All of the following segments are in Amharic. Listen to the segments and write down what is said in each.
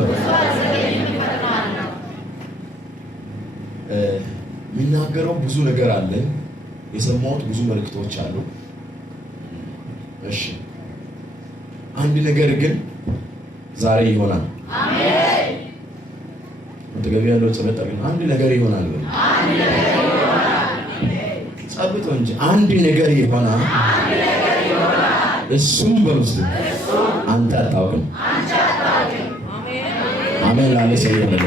ነው። የሚናገረው ብዙ ነገር አለ። የሰማሁት ብዙ መልእክቶች አሉ። እሺ አንድ ነገር ግን ዛሬ ይሆናል። አሜን። ወደገቢ ያለው ጸሎት ግን አንድ ነገር ይሆናል። አንድ ነገር ይሆናል። ጸሎት እንጂ አንድ ነገር ይሆናል። አንድ ነገር ይሆናል። እሱም በውስጥ አንተ አታውቅም። አንተ አታውቅም። አሜን። አሜን ላለ ሰው ይሆናል።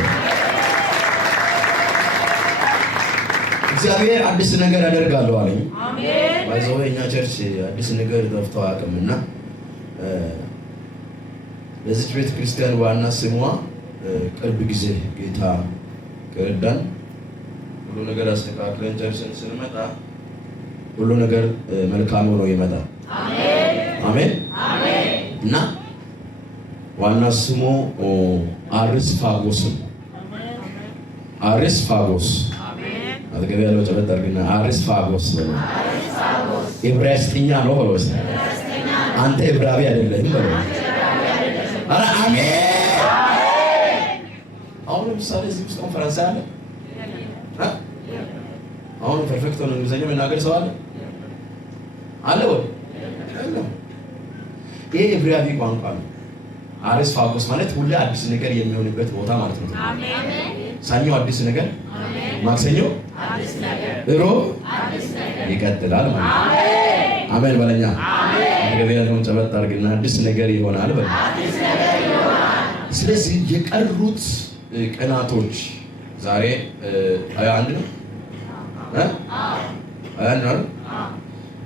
እግዚአብሔር አዲስ ነገር ያደርጋለሁ አለኝ። አሜን። ባይዘው የኛ ቸርች አዲስ ነገር ጠፍቶ አያውቅምና ለዚህ ቤተ ክርስቲያን ዋና ስሟ ቅርብ ጊዜ ጌታ ከረዳን ሁሉ ነገር አስተካክለን ጨርሰን ስንመጣ ሁሉ ነገር መልካም ሆኖ ይመጣል። አሜን አሜን አሜን። እና ዋና ስሙ አርስፋጎስ አርስፋጎስ አሜን። አጠገብ ያለው ጨበጥ አድርግና አርስፋጎስ ነው። አርስፋጎስ ዕብራይስጥኛ ነው ብሎስ አንተ ዕብራዊ አይደለህም ብሎ አረ አሜን። አሁን ለምሳሌ እዚህ ውስጥ ኮንፈረንስ አለ። አሁን ፐርፌክት ነው እንግሊዝኛ መናገር ሰው አለ አለ ወይ? ይሄ ዕብራዊ ቋንቋ ነው። አርስፋጎስ ማለት ሁሌ አዲስ ነገር የሚሆንበት ቦታ ማለት ነው። አሜን። ሰኞ አዲስ ነገር፣ ማክሰኞ አዲስ ነገር፣ ሮብ አዲስ ነገር ይቀጥላል ማለት ነው። አሜን አሜን በለኛ። አሜን ገበያውን ጨበጥ አድርግና አዲስ ነገር ይሆናል በል። አዲስ ነገር ይሆናል። ስለዚህ የቀሩት ቀናቶች ዛሬ 21 ነው። 21 ነው።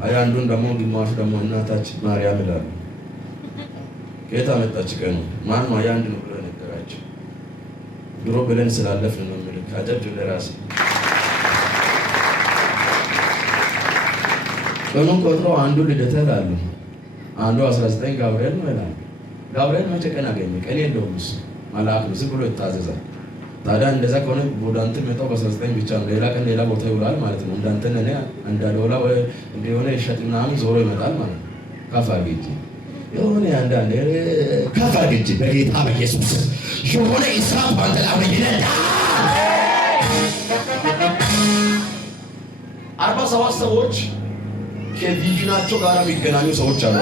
21ን ደግሞ ግማሽ ደግሞ እናታችን ማርያም ይላሉ። ከየት አመጣች ቀኑ? ማን ነው 21 ነው ብለህ ነገራቸው? ድሮ ብለን ስላለፍን ነው የሚል ካጀብ ለራስ ቀኑን ቆጥሮ አንዱ ልደታ ይላሉ፣ አንዱ 19 ጋብርኤል ነው ይላሉ። ጋብርኤል መቼ ቀን አገኘ? ቀን የለውም እሱ መልአክ ነው፣ ዝም ብሎ ይታዘዛል። ታዲያ እንደዛ ከሆነ ወዳንተ መጣው በ19 ብቻ ነው። ሌላ ቀን ሌላ ቦታ ይውላል ማለት ነው። እንዳንተ ነኝ እንዳለውላ ወይ እንደሆነ ይሸጥ ምናምን ዞሮ ይመጣል ማለት ነው። ካፋግጂ የሆነ አንዳንዴ ካፋግጂ በጌታ በኢየሱስ የሆነ ኢሳብ ባንተ ላይ ይነዳ 47 ሰዎች ከቪዥናቸው ጋር የሚገናኙ ሰዎች አሉ።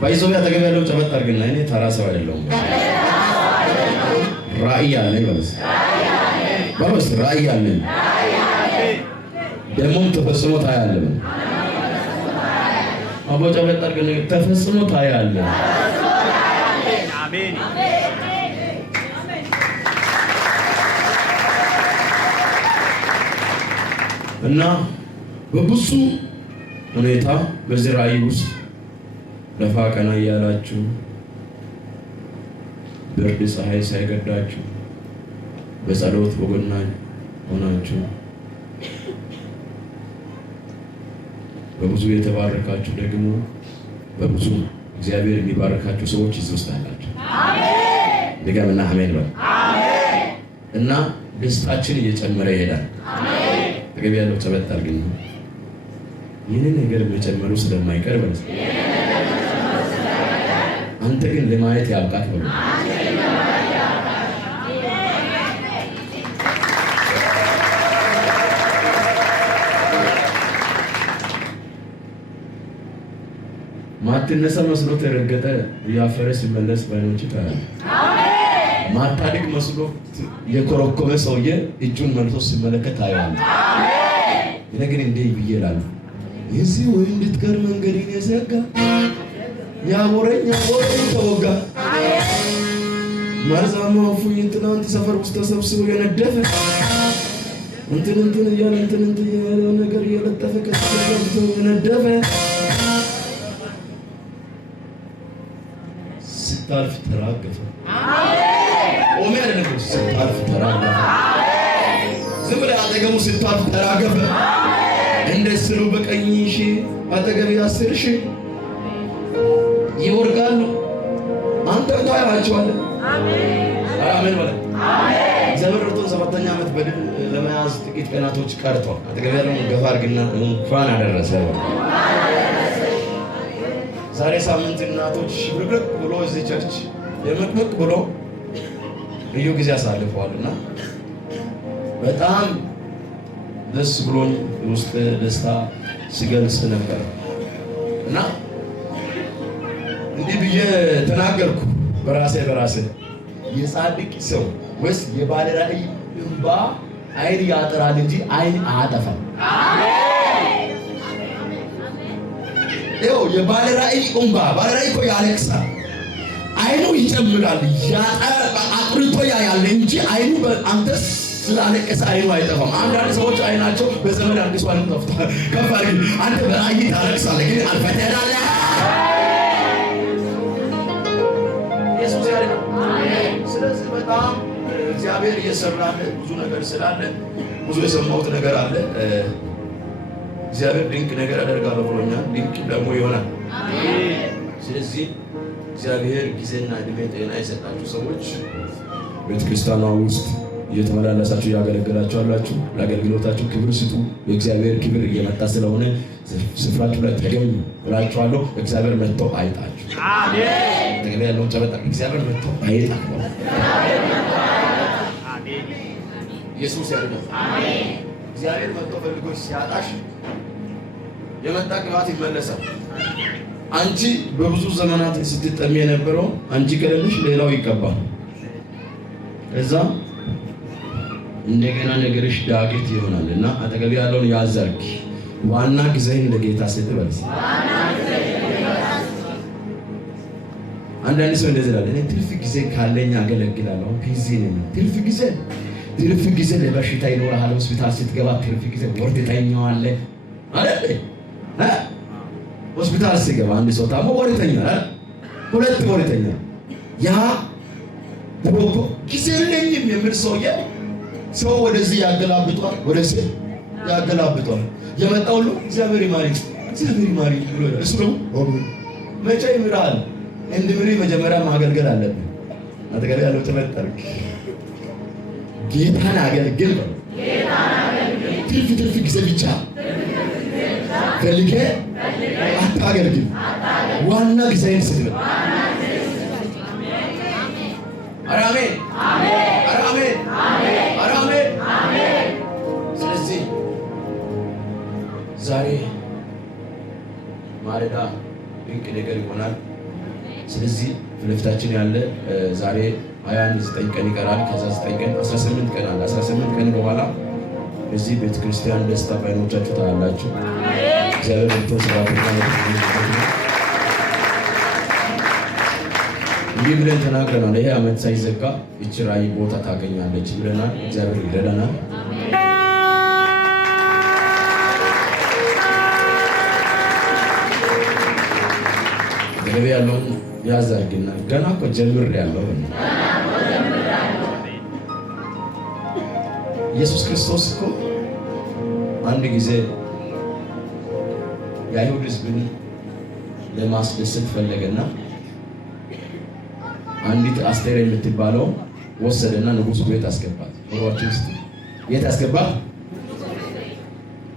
ባይዞያ አጠገብ ያለው ጨበጥ አድርግና እኔ ተራ ሰው አይደለሁም። ራእይ አለኝ በለስ ራእይ አለኝ ደግሞም ተፈጽሞ ታያለህ። አቦ ጨበጥ አድርግና ተፈጽሞ ታያለህ። አሜን እና በብዙ ሁኔታ በዚህ ራእይ ውስጥ ደፋ ቀና እያላችሁ ብርድ ፀሐይ ሳይገዳችሁ በጸሎት በጎና ሆናችሁ በብዙ የተባረካችሁ ደግሞ በብዙ እግዚአብሔር የሚባረካችሁ ሰዎች እዚህ ውስጥ አላችሁ። አሜን ድገምና አሜን በል። አሜን እና ደስታችን እየጨመረ ይሄዳል። አሜን ተገቢ ያለው ጨበጥ አድርግና ይህንን ነገር መጨመሩ ስለማይቀር ማለት ነው። አንተ ግን ለማየት ያብቃት ነው። ማትነሳ መስሎ ተረገጠ ያፈረ ሲመለስ ባይኖች ታያል። አሜን ማታድግ መስሎ የኮረኮመ ሰውዬ እጁን መልሶ ሲመለከት ታያል። አሜን ነገር እንደ ይብየላል የዚህ ወይ እንድትቀር መንገድን የዘጋ ያወረኛ ተወጋ። ማርዛማ ፉኝ ትናንት ሰፈር ውስጥ ተሰብስቦ የነደፈ እንትን እያለ እንትን እያለ ነገር እየለጠፈ ከሰፈር የነደፈ ስታልፍ ተራገፈ። ቆሜ አይደለም ስታልፍ ተራገፈ። ዝም ብለህ አጠገቡ ስታልፍ ተራገፈ። እንደ ስሩ በቀኝሽ አጠገብ 10 ሺህ ይወርጋሉ። አንተ ታያቸዋለህ። አሜን አሜን ወለ አሜን። ዘበርቶ 7ኛ ዓመት በድል ለመያዝ ጥቂት ቀናቶች ቀርቷል። አጠገብ ያለውን ገፋ አድርግና እንኳን አደረሰ። ዛሬ ሳምንት እናቶች ብርቅ ብሎ እዚህ ቸርች የምቅምቅ ብሎ ልዩ ጊዜ አሳልፈዋልና በጣም ደስ ብሎኝ ውስጥ ደስታ ሲገልጽ ነበር እና እንዲህ ብዬ ተናገርኩ በራሴ የጻድቅ ሰው ወይስ የባለ ራእይ እንባ አይን ያጠራል እንጂ አይን አያጠፋም። ይኸው የባለ ራእይ እንባ ባለ ራእይ እኮ ያለቅሳል፣ አይኑ ይጨምራል፣ አጥርቶ ያያል እንጂ አይኑ አንተስ ስላለቀሰ አይኑ አይጠፋም። አንዳንድ ሰዎች አይናቸው በዘመን አዲስ ዋን ጠፍቷል። ከፍ አድርግ አንተ በራእይ ታለቅሳለህ ግን አልፈህ ትሄዳለህ። ኢየሱስ ያለው አሜን። ስለዚህ በጣም እግዚአብሔር እየሰራለ ብዙ ነገር ስላለ ብዙ የሰማሁት ነገር አለ። እግዚአብሔር ድንቅ ነገር ያደርጋል ብሎኛል። ድንቅ ደግሞ ይሆናል። አሜን። ስለዚህ እግዚአብሔር ጊዜና እድሜ ጤና የሰጣችሁ ሰዎች ቤተክርስቲያኗ ውስጥ እየተመላለሳችሁ ያገለግላችሁ አላችሁ። ለአገልግሎታችሁ ክብር ስጡ። የእግዚአብሔር ክብር እየመጣ ስለሆነ ስፍራችሁ ላይ ተገኙ ብላችኋለሁ። እግዚአብሔር መጥቶ አይጣችሁ። አሜን። ተገቢ ያለው ጨበጣ እግዚአብሔር መጥቶ አይጣችሁ። አሜን። ኢየሱስ ያድናል። አሜን። እግዚአብሔር መጥቶ ፈልጎሽ ሲያጣሽ የመጣ ቅባት ይመለሳል። አንቺ በብዙ ዘመናት ስትጠሚ የነበረው አንቺ ከሌለሽ ሌላው ይቀባል። እዛ እንደገና ነገርሽ ዳገት ይሆናል እና አጠገብ ያለውን ያዘርግ ዋና ጊዜህን ለጌታ ስጥ በል። አንዳንድ ሰው እንደዚህ ይላል፣ እኔ ትርፍ ጊዜ ካለኝ አገለግላለሁ። ቢዚ ነኝ። ትርፍ ጊዜ ለበሽታ ይኖርሃል። ሆስፒታል ስትገባ ትርፍ ጊዜ ወርድ ታኛዋለህ አይደል? ሆስፒታል ስትገባ አንድ ሰው ታሞ ወርድ ታኛል፣ ሁለት ወርድ ታኛል። ያ ፕሮፖ ጊዜ የለኝም የሚል ሰውዬ ሰው ወደዚህ ያገላብጧል፣ ወደዚህ ያገላብጧል። የመጣው ሁሉ እግዚአብሔር ይማሪ ብሎ እሱ ደግሞ መቼ ይምራል? እንድምሪ መጀመሪያ ማገልገል አለብን። አጠገብ ያለው ተመጣጣኝ ጌታን አገልግል። ትርፍ ጊዜ ብቻ ፈልጌ አታገልግል። ዋና ጊዜን ስጥ። አሜን አሜን አሜን። ስለዚህ ዛሬ ማለዳ ድንቅ ነገር ይሆናል። ስለዚህ ፍልፍታችን ያለ ዛሬ 21 ቀን ይቀራል። ከዛ 9 ቀን 18 ቀን አለ። 18 ቀን በኋላ እዚህ ቤተክርስቲያን ደስታ ባይኖቻችሁ ታያላችሁ። እግዚአብሔር እንዲህ ብለን ተናግረናል። ይሄ ዓመት ሳይዘጋ ይህች ራእይ ቦታ ታገኛለች ብለናል። እግዚአብሔር ይረዳናል። ገበ ያለውን ያዛርግና ገና እኮ ጀምሬያለሁ። ኢየሱስ ክርስቶስ እኮ አንድ ጊዜ የአይሁድ ሕዝብን ለማስደሰት ፈለገና አንዲት አስቴር የምትባለው ወሰደና ንጉሱ ቤት አስገባት። ወሮች ውስጥ የት አስገባት?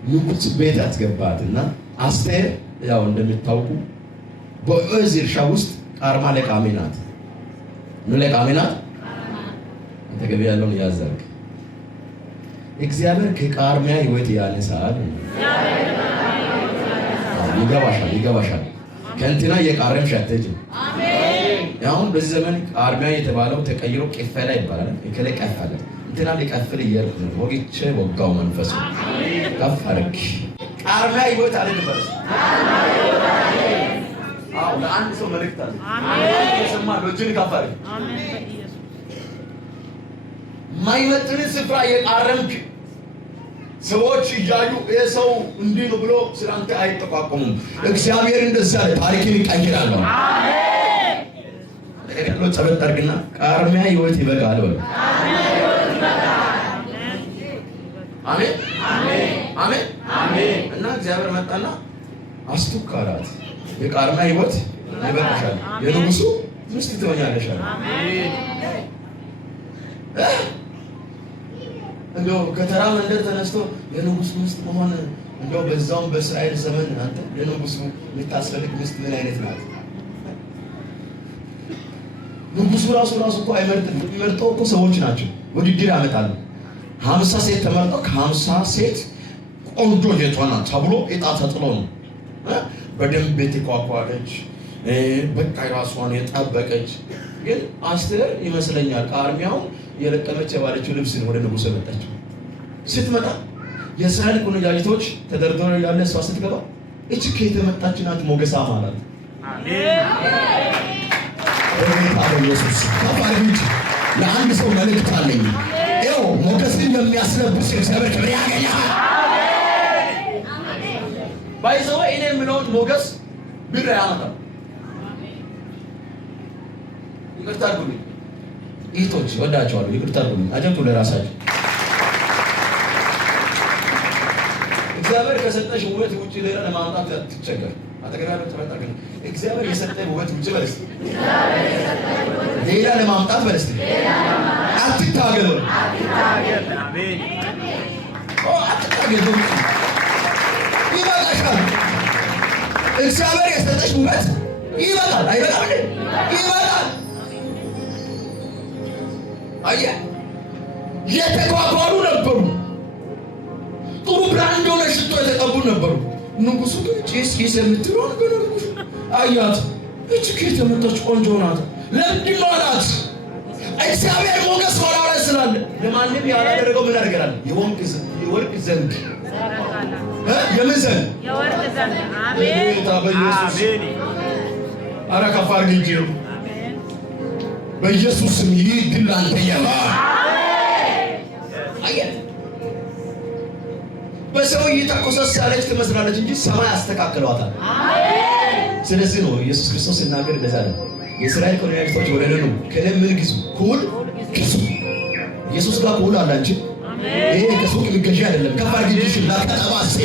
ንጉሱ ቤት አስገባትና አስቴር ያው እንደምታውቁ በኦዝ እርሻ ውስጥ ቃርማ ለቃሚ ናት። ምን ለቃሚ ናት? አጠገብ ያለውን ያዘርግ። እግዚአብሔር ከቃርሚያ ሕይወት ያነሳል። ይገባሻል። ከእንትና የቃረም ሸተጅ አሁን በዚህ ዘመን ቃርሚያ የተባለው ተቀይሮ ቀፈላ ይባላል። እከለ ቀፈለ እንትና ሊቀፍል እየርኩ ነው። ወግቼ ወጋው መንፈሱ ከፍ አድርግ። ቃርሚያ ሕይወት አለ ድረስ ለአንድ ሰው መልእክት አለ። የሰማ ልጅን ከፍ አድርግ። ማይመጥን ስፍራ የቃረምክ ሰዎች እያዩ ይሄ ሰው እንዲህ ነው ብሎ ስላንተ አይጠቋቆሙም። እግዚአብሔር እንደዛ ታሪክን ይቀይራል። አሜን። ለከለው ጸበል ጠርግና ቃርሚያ ሕይወት ይበቃል በል። አሜን አሜን አሜን። እና እግዚአብሔር መጣና አስቱካራት የቃርሚያ ሕይወት ይበቃሻል፣ የንጉሱ ሚስት ትሆኛለሽ። አሜን። እንደው ከተራ መንደር ተነስቶ የንጉስ ሚስት መሆን እንደው በዛውም በእስራኤል ዘመን አንተ ለንጉሱ የምታስፈልግ ሚስት ምን አይነት ናት? ንጉሱ ራሱ እኮ አይመርጥም። የሚመርጠው እኮ ሰዎች ናቸው። ውድድር ያመጣሉ። 50 ሴት ተመርጠው ከ50 ሴት ቆንጆ የቷ ናት ተብሎ ዕጣ ተጥሎ ነው። በደንብ የተቋቋለች በቃ ራሷን የጠበቀች ግን አስቴር ይመስለኛል ከአርሚያው የለቀመች የባለችው ልብስ ነው ወደ ንጉሱ መጣች። ስትመጣ የእስራኤል ቆነጃጅቶች ተደርድረው ያለ እሷ ስትገባ እቺ ከየት መጣች ናት ሞገሳ ማለት በጌታ በኢየሱስ ታፋሪች ለአንድ ሰው መልእክት አለኝ። ይኸው ሞገስን የሚያስለብስ እግዚአብሔር ክብር ያገኛል። ባይዘው እኔ የምለውን ሞገስ ብር ያመጣል። ይቅርታ አድርጉልኝ እህቶች፣ ወዳቸዋለሁ። ይቅርታ አድርጉልኝ። አጀብቱ ለራሳችሁ እግዚአብሔር ከሰጠሽ ውበት ውጪ ሌላ ለማምጣት ትቸገር። አጠገባችሁ ተመጣጣኝ እግዚአብሔር የሰጠኝ ውበት ውጪ በለስ ሌላ ለማምጣት በለስ አትታገሉ። አሜን። አትታገሉ። ይበቃሻል። እግዚአብሔር የሰጠሽ ውበት ይበቃል። አይበቃም እንዴ? ይበቃል። አየ የተቋቋሉ ነበሩ። ጥሩ ብራንድ የሆነ ሽቶ የተቀቡ ነበሩ። ንጉሱ ግን ጭስ የምትለው ነገር አያት። እቺ ከየት የመጣች ቆንጆ ናት። ለምንድን ነው አላት። እግዚአብሔር ሞገስ ሆራው ላይ ስላለ ለማንም ያላደረገው ምን ያደርጋል? የወርቅ ዘንግ የምን ዘንግ? የወርቅ ዘንግ። አሜን አሜን። አረ ከፋር ግንጂ አሜን። በኢየሱስ ስም ይህ ድል አንተ ያባ አሜን። በሰው እይታ ኮሰስ ያለች ትመስላለች እንጂ ሰማይ አስተካክሏታል። አሜን። ስለዚህ ነው ኢየሱስ ክርስቶስ ሲናገር እንደዛ ነው። የእስራኤል ቆነጃጅቶች ወደ እኔ ኑ ከእኔ ምን ግዙ? ኩል ግዙ። ኢየሱስ ጋር ኩል አለ እንጂ ይሄ ከሱቅ የሚገዢ አይደለም። ከፋር ግንጂ ላተባሴ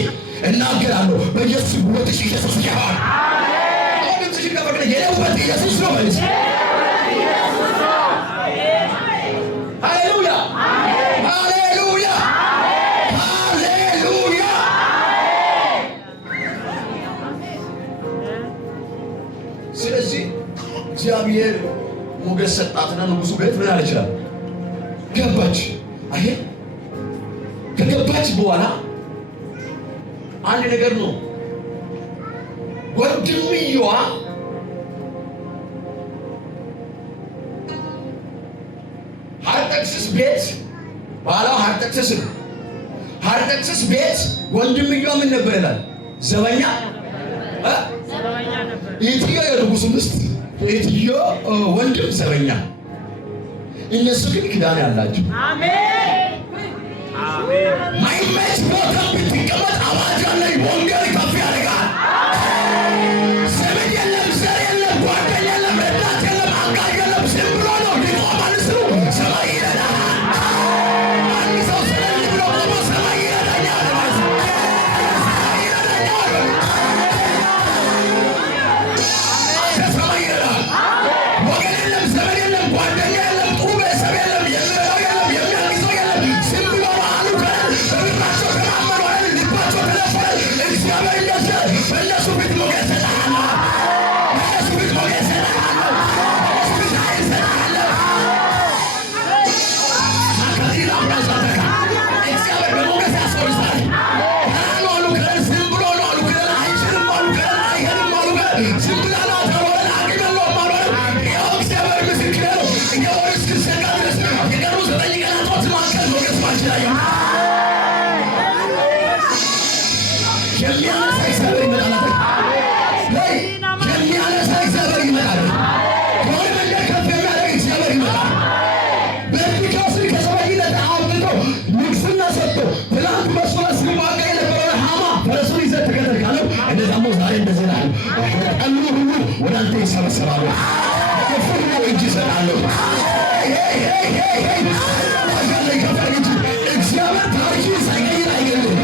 እናገራለሁ በኢየሱስ ውበትሽ ኢየሱስ ይባል። አሜን። አሁን ትሽን ከፈለ የውበት ኢየሱስ ነው ማለት ሃሌሉያ ሃሌሉያ ሃሌሉያ። ስለዚህ እግዚአብሔር ሞገስ ሰጣትና ንጉሱ ቤት ምን አለ ይችላል ገባች። አይ ከገባች በኋላ አንድ ነገር ነው። ወንድምየዋ ሀርጠክስስ ቤት ባላው ሀርጠክስስ ነው። ሀርጠክስስ ቤት ወንድምየዋ ምን ነበር ይላል? ዘበኛ ነበር። የትዮ የንጉሱ ሚስት የትዮ ወንድም ዘበኛ። እነሱ ግን ኪዳን ያላቸው አሜን አሜን። ማይመች ቦታ ብትቀመጥ አዋጅ አለ። ወንጌል ከፍ ያደርጋል። ዘመድ የለም፣ ዘር የለም፣ ጓደኛ የለም፣ ረዳት የለም፣ አጋዥ የለም። ዝም ብሎ ነው ይቆማል። ስሩ ሰማይ ይረዳል። አንድ ሰው ስለል ብሎ ቆሞ ሰማይ ይረዳኛል። ሰማይ ይረዳል። ወገን የለም፣ ዘመድ የለም፣ ጓደኛ የለም፣ ጥሩ ቤተሰብ የለም፣ የሚረዳው የለም፣ የሚያግዘው የለም። ዝም ብሎ አሉ በብራቸው ተማመኑ አይደል? ልባቸው ተደፈረ። እግዚአብሔር እንደዚህ በእነሱ ፊት ሞገስ ሰጣለ። በእነሱ ፊት ሞገስ ሰጣለ። ስፒታይል ሰጣለ። ማካቲላ ብራዛተካ እግዚአብሔር በሞገስ ያስወርሳል። ከራኑ አሉ ከረን ዝም ብሎ ነው አሉ ከረን አይችልም አሉ ከረን አይሄድም አሉ ከረን ዝም ብላ ነው ተወረን አቅም የለውም አሉ። ይኸው እግዚአብሔር ምስክሬ ነው። እየወር እስክሰጋ ድረስ የቀሩ 9 ቀናቶች መካከል ሞገስ ባንችላየ የሚያነሳ እግዚአብሔር ይመጣል። የሚያነሳ እግዚአብሔር ይመጣል። ከሆነ መንገድ ከፍ የሚያደርግ እግዚአብሔር ይመጣል። በፊካስን ከሰባይነት አውጥቶ ንግስና ሰጥቶ ትናንት በሱ ላይ ሲዋጋ የነበረውን ሃማ ፈረሱን ይዘህ ተከተል ካለው እንደዛሞ ዛሬ እንደዚህ እላለሁ። ቀኑ ሁሉ ወደ አንተ ይሰበሰባሉ። ክፉ ሁሉ እጅ ይሰጣሉ። እግዚአብሔር ታሪክን ሳይቀይር አይገልም።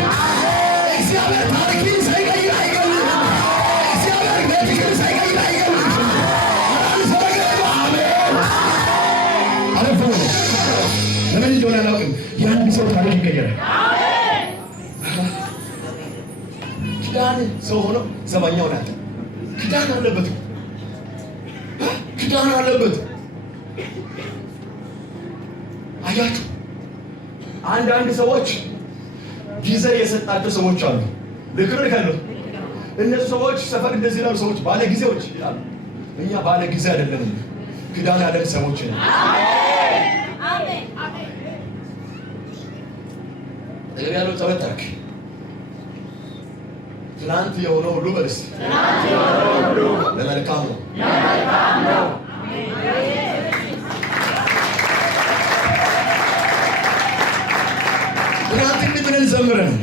እግዚአብሔር ታሪክን ሳይቀይር አይገልም። እግዚአብሔር ቤትህን ሳይቀይር አይገልም። አሜን። ለምን እንደሆነ አላውቅም። የአንድ ሰው ታሪክ ይቀየራል። ኪዳን ሰው ሆኖ ዘበኛው ናት። ኪዳን አለበት፣ ኪዳን አለበት። አያችሁ፣ አንዳንድ ሰዎች ጊዜ የሰጣቸው ሰዎች አሉ። ልክር ካለው እነሱ ሰዎች ሰፈር እንደዚህ ይላሉ። ሰዎች ባለ ጊዜዎች ይላሉ። እኛ ባለ ጊዜ አይደለም፣ ክዳን ያለን ሰዎች ነን። አሜን አሜን። ያለው ተወጣክ ትናንት የሆነው ሁሉ በልስ ትናንት የሆነው ሁሉ ለመልካም ነው፣ ለመልካም ነው። ትናንት እንድብለን ዘምረን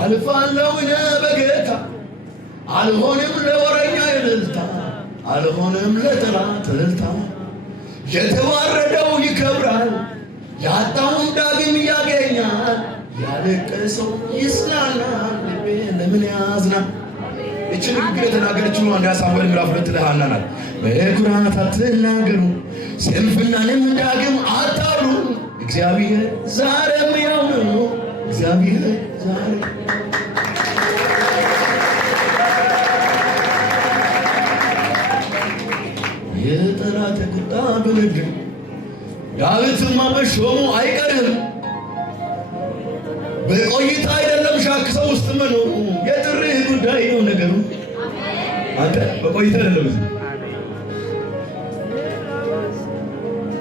አልፋለሁ እኔ በጌታ አልሆንም ለወረኛ እልልታ አልሆንም ለጠላት እልልታ። የተዋረደው ይከብራል ያጣውም ዳግም ያገኛል። ያለቀሰው ይጽናናል ልቤ ለምን ያዝናል። እቺ ንግግር የተናገረችው አንድ ሳሙኤል ምዕራፍ 2 ላይ ሐና ናት። በኩራት አትናገሩ ስንፍናንም ዳግም አታውሩ እግዚአብሔር ዛሬም ያው ነው። እግዚአብሔር ዛሬ የጠላት ቁጣ ብንግ ዳዊትማ መሾሙ አይቀርም። በቆይታ አይደለም ሻክሰው ውስጥ መኖሩ የጥሪህ ጉዳይ ነው ነገሩ። አንተ በቆይታ አይደለም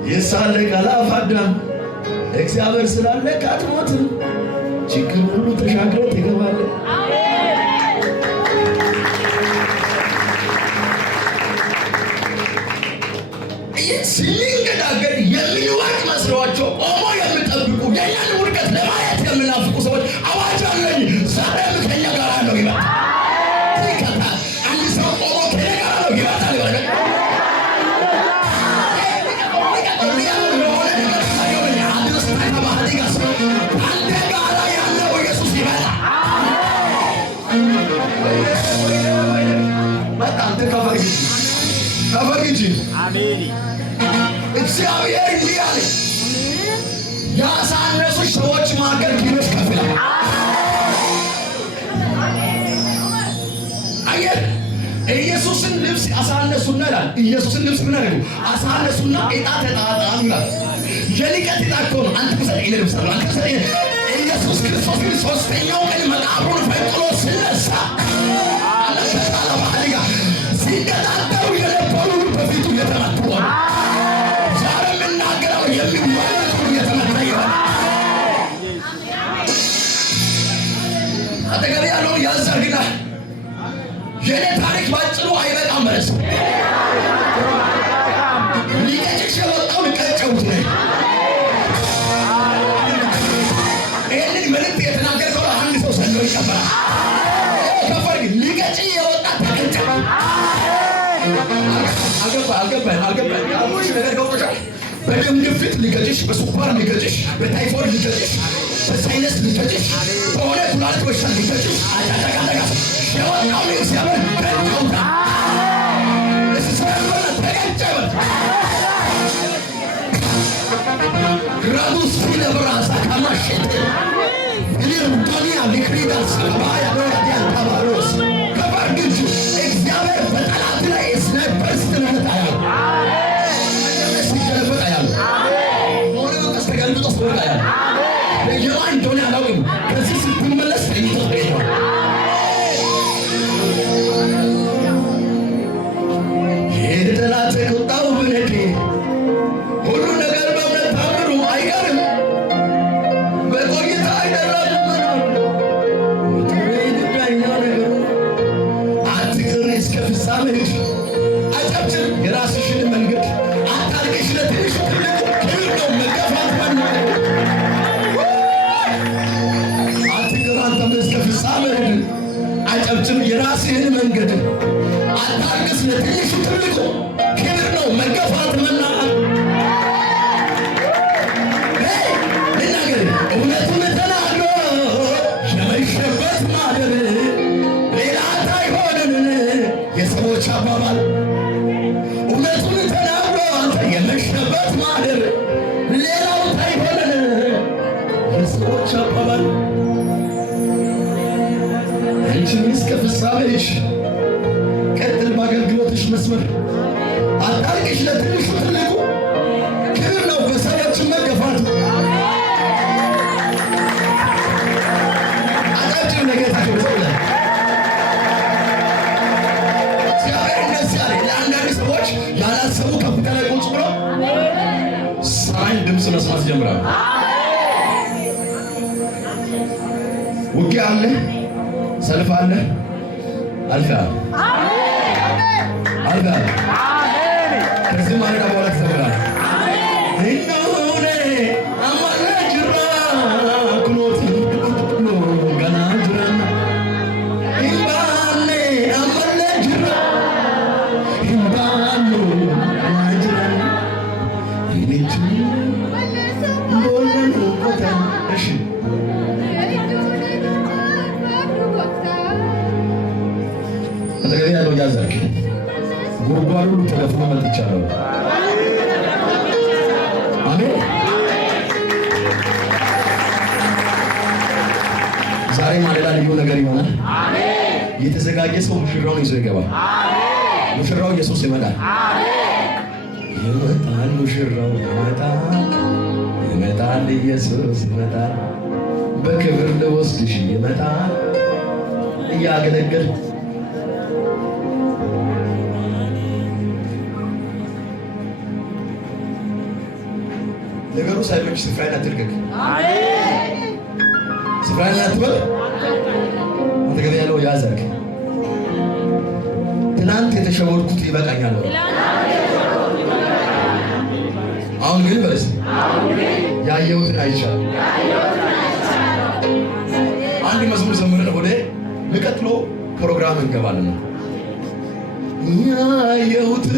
የሳለ ቃላፍ አዳም እግዚአብሔር ስላለ ካትሞትም ችግር ሁሉ ተሻግረህ ትገባለህ። ሲንገዳገድ የሚዋቅ መስሏቸው ቆሞ የሚጠብቁ የኛን ውድቀት ለማየት የሚናፍቁ ሰዎች አዋጅ አለኝ ዛሬም ከኛ ጋር ነው ይመጣ። አንድ ሰው ቆሞ ከኛ ጋር ነው ይመጣል ይባላል። አንተ ጋር ያለው ኢየሱስ ይመጣል። መጣ አንተ ከፈር እንጂ አሜን። እግዚአብሔር እንዲህ አለ፣ ያሳነሱሽ ሰዎች ማገር ኪሎሽ ከፍ ይላል። አየህ፣ ኢየሱስን ልብስ አሳነሱና ይላል። ኢየሱስን ልብስ ምን አደረጉ? አሳነሱና ዕጣ ተጣጣሉ ይላል። የሊቀት ዕጣ እኮ ነው። አንተ ሰው ይሄ ልብስ አለ። አንተ ሰው ኢየሱስ ክርስቶስ ግን ሶስተኛው ቀን መቃብሩን ፈንቅሎ ሲነሳ አለበታላ ባህሊጋ ሲገዳደሩ የነበሩ በፊቱ የተመቱ አጠገብ ያለው ያዘርግና የኔ ታሪክ ባጭሩ አይበቃም በለስ ሊቀጭሽ የወጣው ሊቀጨውት ነኝ። ይህንን መልዕክት የተናገርከው አንድ ሰው ሰሎ ይቀበላል። ከፈርግ ሊቀጭ የወጣ ተቀጨ። አልገባህም ያልኩሽ ነገር ገብቶሻል። በደም ግፊት ሊቀጭሽ፣ በስኳር ሊቀጭሽ፣ በታይፎይድ ሊቀጭሽ፣ በሳይነስ ሊቀጭሽ፣ በሆነ ኩላሊት በሽታ ሊቀጭሽ አያጠቃጠቃ የወጣውን እግዚአብሔር ገጨውታ እስሰበለ ተገጨበ ራዱስ ለብራሳ ካማሸት ሊርዶኒያ ሊክሪዳ ሰባያ ዶራዲያን ታባሮስ ከበርግጁ እግዚአብሔር በጠላት ላይ ስናይፐር ስትመታ ያለ ሲገለበጥ ያለ ሆነ ተስተጋልጦ ወርቃ ያለ የማን እንደሆነ አላውቅም። ከዚህ ስትመለስ ተይቶ ነው የጠላት ቁጣው ብነድ ሁሉ ነገር በእውነት ታምሩ አይቀርም። በቆይታ አይደለም ጉዳይ ነው ነገሩ። አትቅር እስከ ፍጻሜ አጨብጭብ የራስሽን መንገድ አታርቅሽ ለትንሽ ትልቁ ክብር ነው መገፋት አጨብጭብ የራስህን መንገድ አታርቅስ ለትንሹ ትልቁ ክብር ነው መገፋት መናቅ። ልናገር እውነቱን ተናግሮ የመሸበት ማደር ሌላ አይሆንን የሰዎች አባባል እውነቱን ተናግሮ አንተ የመሸበት ማደር ሌላው አይሆንን የሰዎች አባባል አንቺን እስከ ፍጻሜሽ ቀጥል በአገልግሎትሽ መስመር አታርቅሽ ለትንሹ ትጀምራለህ። ውጊያ አለ፣ ሰልፍ አለ፣ አልፈሃል። አልፈሃል። ከዚህ ማለዳ በኋላ ትዘምራለህ። አጠገቤ ያለው ያዘርክ ጉድጓድ ሁሉ ተደፍኖ መጥቻለሁ። አሜን። ዛሬ ማለዳ ልዩ ነገር ይሆናል። የተዘጋጀ ሰው ሙሽራውን ይዞ ይገባል። ሙሽራው ኢየሱስ ይመጣል። ይመጣል፣ ሙሽራው ይመጣል፣ ይመጣል፣ ኢየሱስ ይመጣል፣ በክብር ልወስድሽ ይመጣል። እያገለገል ነገሩ ሳይመች ስፍራዬን አትልቀቅ። ስፍራዬን አትበል። አጠገብ ያለው ያዘርክ ትናንት የተሸወድኩት ይበቃኛል። አሁን ግን በለስ ያየሁትን አይቻልም። አንድ መዝሙር ዘምረን ወደ ሚቀጥለው ፕሮግራም እንገባለን። ያየሁትን